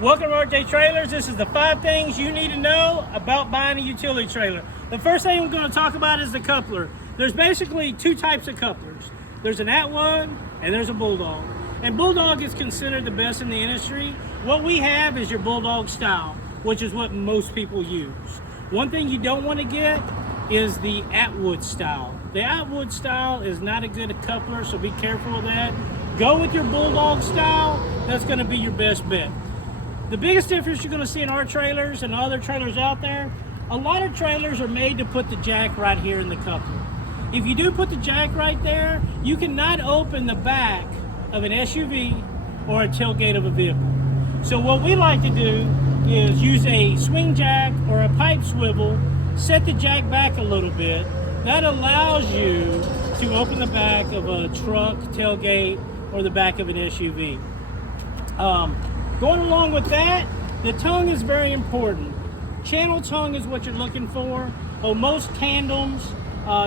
Welcome to RJ Trailers. This is the 5 things you need to know about buying a utility trailer. The first thing we're going to talk about is the coupler. There's basically 2 types of couplers. There's an Atwood and there's a Bulldog. And Bulldog is considered the best in the industry. What we have is your Bulldog style, which is what most people use. One thing you don't want to get is the Atwood style. The Atwood style is not a good coupler, so be careful of that. Go with your Bulldog style. That's going to be your best bet. The biggest difference you're going to see in our trailers and other trailers out there, a lot of trailers are made to put the jack right here in the coupler. If you do put the jack right there, you cannot open the back of an SUV or a tailgate of a vehicle. So what we like to do is use a swing jack or a pipe swivel, set the jack back a little bit. That allows you to open the back of a truck, tailgate, or the back of an SUV. Going along with that, the tongue is very important. Channel tongue is what you're looking for. On most tandems,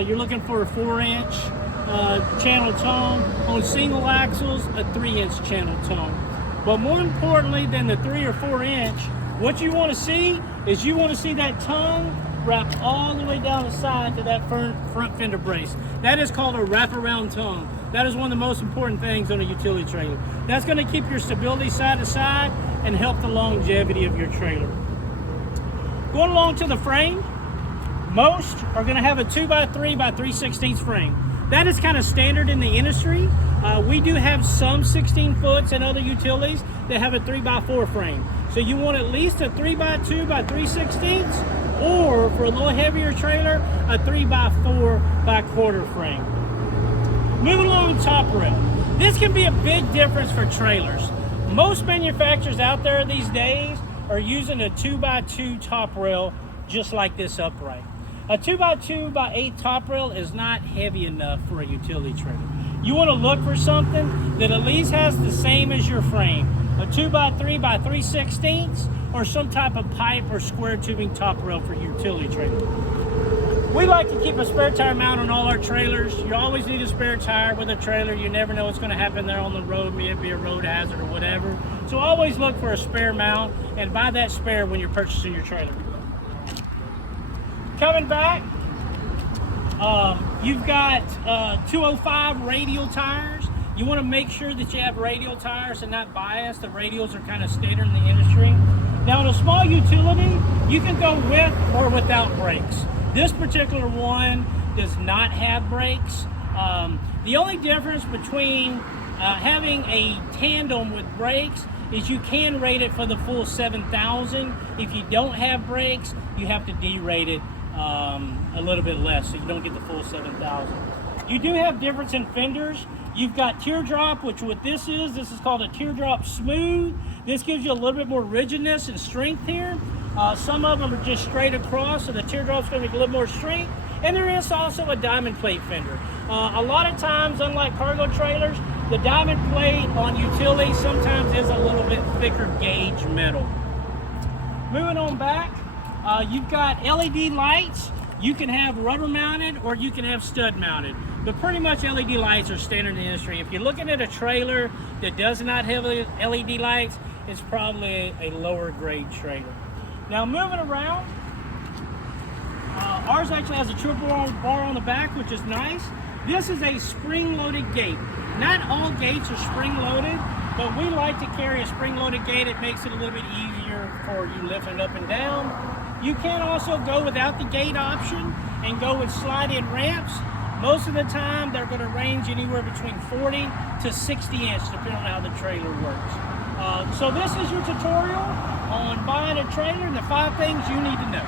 you're looking for a 4-inch channel tongue. On single axles, a 3-inch channel tongue. But more importantly than the 3 or 4-inch, what you want to see is you want to see that tongue wrap all the way down the side to that front fender brace. That is called a wraparound tongue. That is one of the most important things on a utility trailer. That's going to keep your stability side to side and help the longevity of your trailer. Going along to the frame, most are going to have a 2x3 by 3/16 frame. That is kind of standard in the industry. We do have some 16 foots and other utilities that have a 3x4 frame. So you want at least a 3x2 by 3/16, or for a little heavier trailer, a 3x4 by quarter frame. Moving along, top rail. This can be a big difference for trailers. Most manufacturers out there these days are using a 2x2 top rail just like this upright. A 2x2 by 8 top rail is not heavy enough for a utility trailer. You want to look for something that at least has the same as your frame. A 2x3 by 3/16 or some type of pipe or square tubing top rail for your utility trailer. We like to keep a spare tire mount on all our trailers. You always need a spare tire with a trailer. You never know what's going to happen there on the road, maybe a road hazard or whatever. So always look for a spare mount and buy that spare when you're purchasing your trailer. Coming back, you've got 205 radial tires. You want to make sure that you have radial tires and not bias. The radials are kind of standard in the industry. Now in a small utility, you can go with or without brakes. This particular one does not have brakes. The only difference between having a tandem with brakes is you can rate it for the full 7,000. If you don't have brakes, you have to derate it a little bit less, so you don't get the full 7,000. You do have difference in fenders. You've got teardrop, which what this is called a teardrop smooth. This gives you a little bit more rigidness and strength here. Some of them are just straight across, so the teardrop's going to be a little more straight. And there is also a diamond plate fender. A lot of times, unlike cargo trailers, the diamond plate on utilities sometimes is a little bit thicker gauge metal. Moving on back, you've got LED lights. You can have rubber mounted or you can have stud mounted. But pretty much LED lights are standard in the industry. If you're looking at a trailer that does not have LED lights, it's probably a lower grade trailer. Now moving around, ours actually has a triple bar on the back, which is nice. This is a spring-loaded gate. Not all gates are spring-loaded, but we like to carry a spring-loaded gate. It makes it a little bit easier for you lifting up and down. You can also go without the gate option and go with slide-in ramps. Most of the time, they're going to range anywhere between 40 to 60 inch, depending on how the trailer works. So this is your tutorial on buying a trailer and the 5 things you need to know.